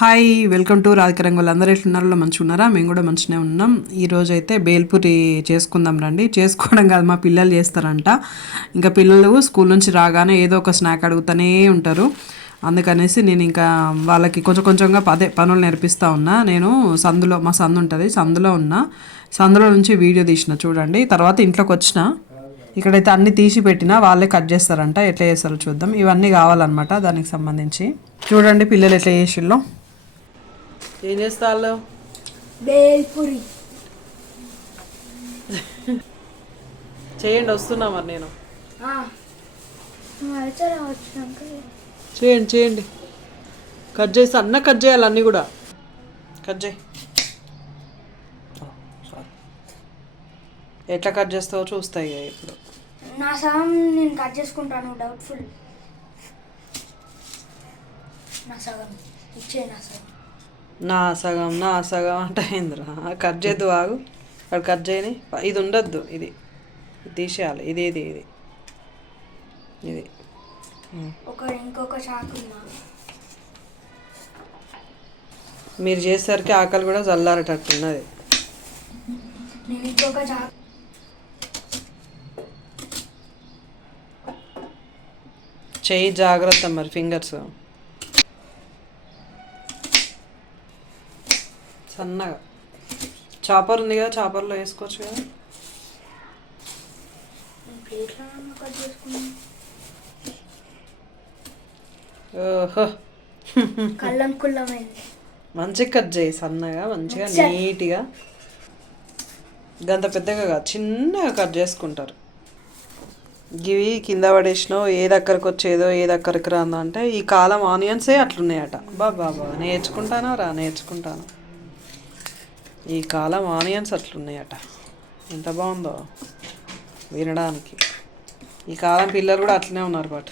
Hi welcome to Radhika రంగులు అందరూ ఎట్లున్నారో మంచిగా ఉన్నారా మేము కూడా మంచిగానే ఉన్నాం. ఈరోజు అయితే బేల్పూరి చేసుకుందాం రండి. చేసుకోవడం కాదు మా పిల్లలు చేస్తారంట. ఇంకా పిల్లలు స్కూల్ నుంచి రాగానే ఏదో ఒక స్నాక్ అడుగుతూనే ఉంటారు. అందుకనేసి నేను ఇంకా వాళ్ళకి కొంచెం కొంచెంగా అదే పనులు నేర్పిస్తూ ఉన్నా. నేను సందులో మా సందు ఉంటుంది సందులో ఉన్నా. సందులో నుంచి వీడియో తీసిన చూడండి. తర్వాత ఇంట్లోకి వచ్చిన. ఇక్కడైతే అన్ని తీసి పెట్టినా వాళ్ళే కట్ చేస్తారంట. ఎట్లా చేస్తారో చూద్దాం. ఇవన్నీ కావాలన్నమాట దానికి సంబంధించి. చూడండి పిల్లలు ఎట్లా చేసిల్లో ఏం చేస్తారు బేల్పూరి చేయండి వస్తున్నా మరి నేను. చేయండి చేయండి. కట్ చేసి అన్న కట్ చేయాలి అన్నీ కూడా. కట్ చేయి. ఎట్లా కట్ చేస్తావో చూస్తాయి ఇప్పుడు. నా సగం నేను కట్ చేసుకుంటాను డౌట్ఫుల్ నా సగం ఇచ్చే నా సగం నా సగం నా సగం అంటే అయిందిరా కట్ చేద్దు ఆగు. అక్కడ కట్ చేయని. ఇది ఉండొద్దు ఇది. తీసేయాలి. ఇది ఇది ఇది. ఇది. ఒక ఇంకొక మీరు చేసేసరికి ఆకలి కూడా చల్లారేటట్టున్నది. చెయ్యి జాగ్రత్త మరి ఫింగర్స్. సన్నగా. చాపర్ ఉంది కదా చాపర్లో వేసుకోవచ్చు కదా. ఓహో. కళ్ళం మంచిగా కట్ చేయి సన్నగా మంచిగా నీట్గా. గంత పెద్దగా కాదు చిన్నగా కట్ చేసుకుంటారు. ఇవి కింద పడేసినావు ఏది అక్కడికి వచ్చేదో ఏది అక్కడికి రాందో అంటే ఈ కాలం ఆనియన్సే అట్లున్నాయట. బాబా బాబా నేర్చుకుంటానా రా నేర్చుకుంటాను. ఈ కాలం ఆనియన్స్ అట్లున్నాయట. ఎంత బాగుందో వినడానికి. ఈ కాలం పిల్లలు కూడా అట్లనే ఉన్నారు బట్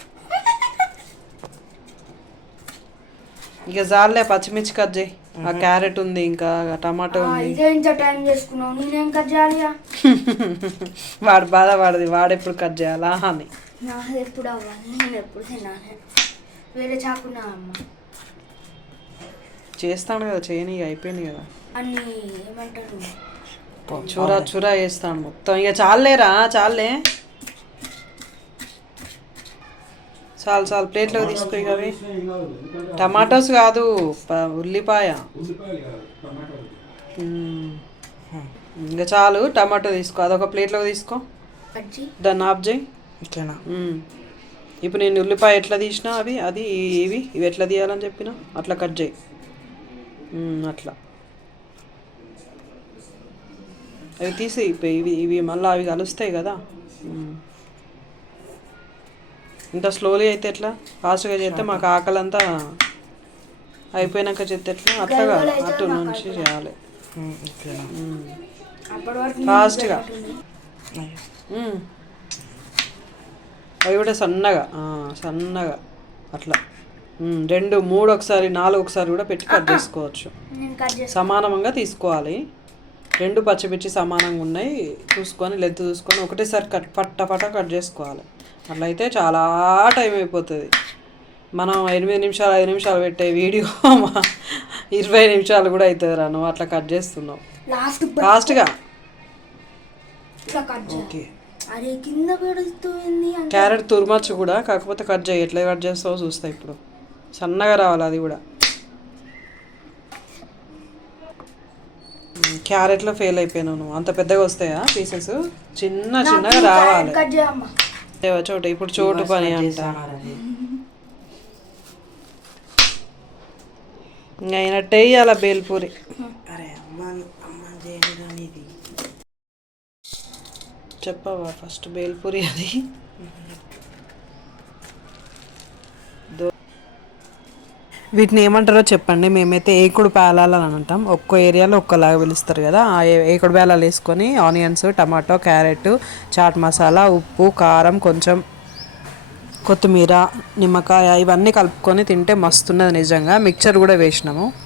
ఇక జాలే పచ్చిమిర్చి కట్ చేయి. ఆ క్యారెట్ ఉంది ఇంకా టమాటో ఉంది. ఇదే ఇంత టైం చేసుకున్నావు. నేనేం కట్ చేయాలి వాడు బాధ వాడిది వాడెప్పుడు కట్ చేయాలా అని. నా ఎప్పుడు అవ్వాలి నేను ఎప్పుడు తిన్నాను వేరే చాకున్నా అమ్మ చేస్తాను కదా చేయని ఇక అయిపోయింది కదా. అన్ని ఏమంటారు? చూరా చూరా వేస్తాను మొత్తం. ఇక చాలేరా చాలే చాలు చాలు ప్లేట్లో తీసుకో ఇక అవి. టమాటోస్ కాదు ఉల్లిపాయ. ఇంకా చాలు టమాటో తీసుకో. అదొక ప్లేట్లో తీసుకో. దాన్ని ఆఫ్ చేయి ఇట్లనా. ఇప్పుడు నేను ఉల్లిపాయ ఎట్లా తీసినా అవి అది ఇవి ఇవి ఎట్లా తీయాలని చెప్పిన అట్లా కట్ చేయి. అట్లా. అవి తీసి ఇవి ఇవి ఇవి మళ్ళీ అవి కలుస్తాయి కదా. ఇంత స్లోలీ అయితే ఎట్లా? ఫాస్ట్గా చేస్తే మాకు ఆకలి అంతా అయిపోయినాక చేస్తే ఎట్లా? అట్లా కాదు అటు నుంచి చేయాలి. ఫాస్ట్గా. అవి కూడా సన్నగా ఆ, సన్నగా అట్లా. రెండు మూడు ఒకసారి నాలుగు ఒకసారి కూడా పెట్టి కట్ చేసుకోవచ్చు. సమానంగా తీసుకోవాలి. రెండు పచ్చిమిర్చి సమానంగా ఉన్నాయి. చూసుకొని లెంత్ చూసుకొని ఒకటేసారి కట్ పట్ట పట్ట కట్ చేసుకోవాలి. అట్లయితే చాలా టైం అయిపోతుంది. మనం ఎనిమిది నిమిషాలు ఐదు నిమిషాలు పెట్టే వీడియో ఇరవై నిమిషాలు కూడా అవుతుంది రా. నువ్వు అట్లా కట్ చేస్తున్నావు. లాస్ట్ ఫాస్ట్గా ఇట్లా కట్ చేయి. ఓకే. అరే కింద పెడుతుంది అంటే క్యారెట్ తురమచ్చు కూడా కాకపోతే కట్ చేయి. ఎట్లా కట్ చేస్తావో చూస్తా ఇప్పుడు. సన్నగా రావాలి అది కూడా. క్యారెట్లో ఫెయిల్ అయిపోయినావు నువ్వు. అంత పెద్దగా వస్తాయా పీసెస్? చిన్న చిన్నగా రావాలి. చోటు ఇప్పుడు చోటు పని అంట. అయినట్టే ఇవ్వాలి బేల్పూరి. చెప్పవా ఫస్ట్ బేల్పూరి అది? వీటిని ఏమంటారో చెప్పండి. మేమైతే ఏకుడు పేలాలని అంటాం. ఒక్కో ఏరియాలో ఒక్కలాగా పిలుస్తారు కదా. ఆ ఏ- ఏకుడు పేలాలు వేసుకొని onions tomato carrot chaat masala ఉప్పు కారం కొంచెం కొత్తిమీర నిమ్మకాయ ఇవన్నీ కలుపుకొని తింటే మస్తున్నది నిజంగా. మిక్చర్ కూడా వేసినాము.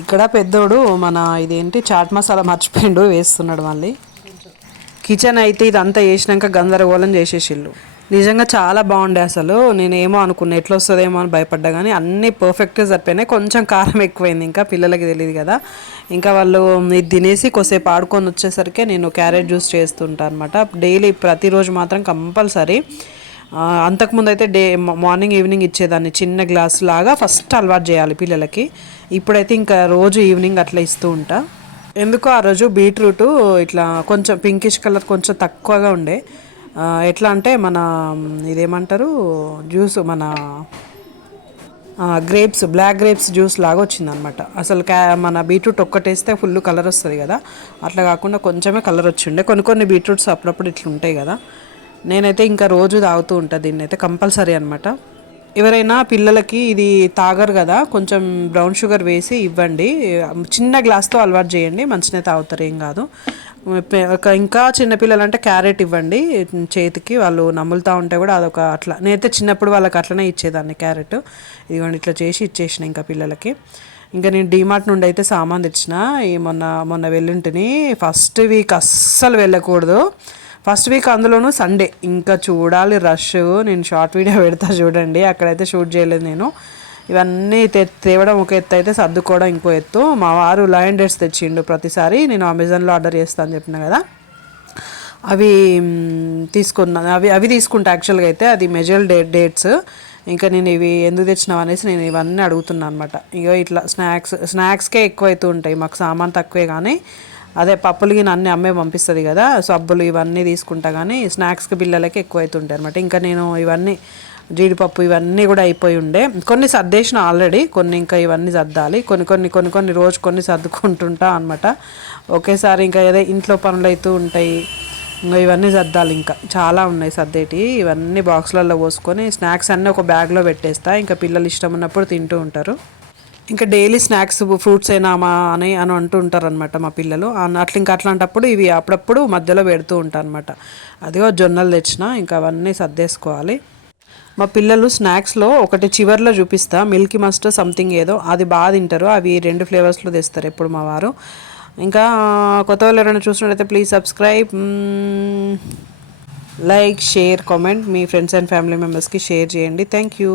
ఇక్కడ పెద్దోడు మన ఇదేంటి చాట్ మసాలా మర్చిపోయిండు వేస్తున్నాడు మళ్ళీ. కిచెన్ అయితే ఇదంతా వేసినాక గందరగోళం చేసేసిళ్ళు. నిజంగా చాలా బాగుండే అసలు నేనేమో అనుకున్నా ఎట్లా వస్తుందేమో అని భయపడ్డా కానీ అన్నీ పర్ఫెక్ట్గా సరిపోయినాయి కొంచెం కారం ఎక్కువైంది ఇంకా పిల్లలకి తెలియదు కదా. ఇంకా వాళ్ళు ఇది తినేసి కొద్దిసేపు ఆడుకొని వచ్చేసరికి నేను క్యారెట్ జ్యూస్ చేస్తుంటాను అనమాట డైలీ ప్రతిరోజు మాత్రం కంపల్సరీ అంతకుముందు అయితే డే మార్నింగ్ ఈవినింగ్ ఇచ్చేదాన్ని చిన్న గ్లాస్ లాగా ఫస్ట్ అలవాటు చేయాలి పిల్లలకి. ఇప్పుడైతే ఇంకా రోజు ఈవినింగ్ అట్లా ఇస్తూ ఉంటా. ఎందుకో ఆ రోజు బీట్రూట్ ఇట్లా కొంచెం పింకిష్ కలర్ కొంచెం తక్కువగా ఉండే. ఎట్లా అంటే మన ఇదేమంటారు జ్యూస్ మన గ్రేప్స్ బ్లాక్ గ్రేప్స్ జ్యూస్ లాగా వచ్చింది అనమాట అసలు క్యా మన బీట్రూట్ ఒక్కటేస్తే ఫుల్ కలర్ వస్తుంది కదా. అట్లా కాకుండా కొంచెమే కలర్ వచ్చిండే. కొన్ని కొన్ని బీట్రూట్స్ అప్పుడప్పుడు ఇట్లా ఉంటాయి కదా. నేనైతే ఇంకా రోజు తాగుతూ ఉంటా దీన్ని అయితే కంపల్సరీ అనమాట ఎవరైనా పిల్లలకి ఇది తాగరు కదా కొంచెం బ్రౌన్ షుగర్ వేసి ఇవ్వండి. చిన్న గ్లాస్తో అలవాటు చేయండి మంచిగా తాగుతారు ఏం కాదు. ఒక ఇంకా చిన్నపిల్లలు అంటే క్యారెట్ ఇవ్వండి చేతికి వాళ్ళు నములుతూ ఉంటే కూడా అదొక అట్లా. నేనైతే చిన్నప్పుడు వాళ్ళకి అట్లనే ఇచ్చేదాన్ని క్యారెట్. ఇదిగోండి ఇట్లా చేసి ఇచ్చేసిన ఇంకా పిల్లలకి. ఇంకా నేను డీమార్ట్ నుండి అయితే సామాన్ తెచ్చిన ఈ మొన్న మొన్న వెళ్ళుంటిని ఫస్ట్ వీక్ అస్సలు వెళ్ళకూడదు. ఫస్ట్ వీక్ అందులోనూ సండే ఇంకా చూడాలి రష్ నేను షార్ట్ వీడియో పెడతా చూడండి. అక్కడైతే షూట్ చేయలేదు నేను. ఇవన్నీ తె తేవడం ఒక ఎత్తు అయితే సర్దుకోవడం ఇంకో ఎత్తు. మా వారు లయన్ డేట్స్ తెచ్చిండు ప్రతిసారి. నేను అమెజాన్లో ఆర్డర్ చేస్తాను చెప్పిన కదా. అవి తీసుకున్నాను అవి అవి తీసుకుంటా యాక్చువల్గా అయితే. అది మెజల్ డేట్ డేట్స్ ఇంకా నేను ఇవి ఎందుకు తెచ్చినావు అనేసి నేను ఇవన్నీ అడుగుతున్నాను అనమాట ఇగో ఇట్లా స్నాక్స్ స్నాక్స్కే ఎక్కువ అవుతూ ఉంటాయి. మాకు సామాన్ తక్కువే కానీ అదే పప్పులు గిన్నె అన్నీ అమ్మే పంపిస్తుంది కదా సబ్బులు ఇవన్నీ తీసుకుంటా కానీ స్నాక్స్కి పిల్లలకి ఎక్కువ అవుతుంటాయి అనమాట ఇంకా నేను ఇవన్నీ జీడిపప్పు ఇవన్నీ కూడా అయిపోయి ఉండే. కొన్ని సర్దేసిన ఆల్రెడీ కొన్ని ఇంకా ఇవన్నీ సర్దాలి. కొన్ని కొన్ని కొన్ని కొన్ని రోజు కొన్ని సర్దుకుంటుంటా అనమాట ఒకేసారి ఇంకా ఏదో ఇంట్లో పనులు అవుతూ ఉంటాయి ఇంకా ఇవన్నీ సర్దాలి ఇంకా. చాలా ఉన్నాయి సర్దేటి ఇవన్నీ బాక్స్లలో పోసుకొని స్నాక్స్ అన్నీ ఒక బ్యాగ్లో పెట్టేస్తా. ఇంకా పిల్లలు ఇష్టం ఉన్నప్పుడు తింటూ ఉంటారు. ఇంకా డైలీ స్నాక్స్ ఫ్రూట్స్ అయినామా అని అని అంటూ ఉంటారు అనమాట మా పిల్లలు. అట్లా ఇంకా అట్లాంటప్పుడు ఇవి అప్పుడప్పుడు మధ్యలో పెడుతూ ఉంటాను అనమాట అదిగో జొన్నలు తెచ్చిన ఇంకా అవన్నీ సర్దేసుకోవాలి. మా పిల్లలు స్నాక్స్లో ఒకటి చివర్లో చూపిస్తా మిల్కీ మస్ట్ సంథింగ్ ఏదో అది బాగా తింటారు. అవి రెండు ఫ్లేవర్స్లో తెస్తారు ఎప్పుడు మా వారు. ఇంకా కొత్త వాళ్ళు ఎవరైనా చూసినట్టయితే please subscribe. Like share comment me friends and family మెంబర్స్కి షేర్ చేయండి. Thank you.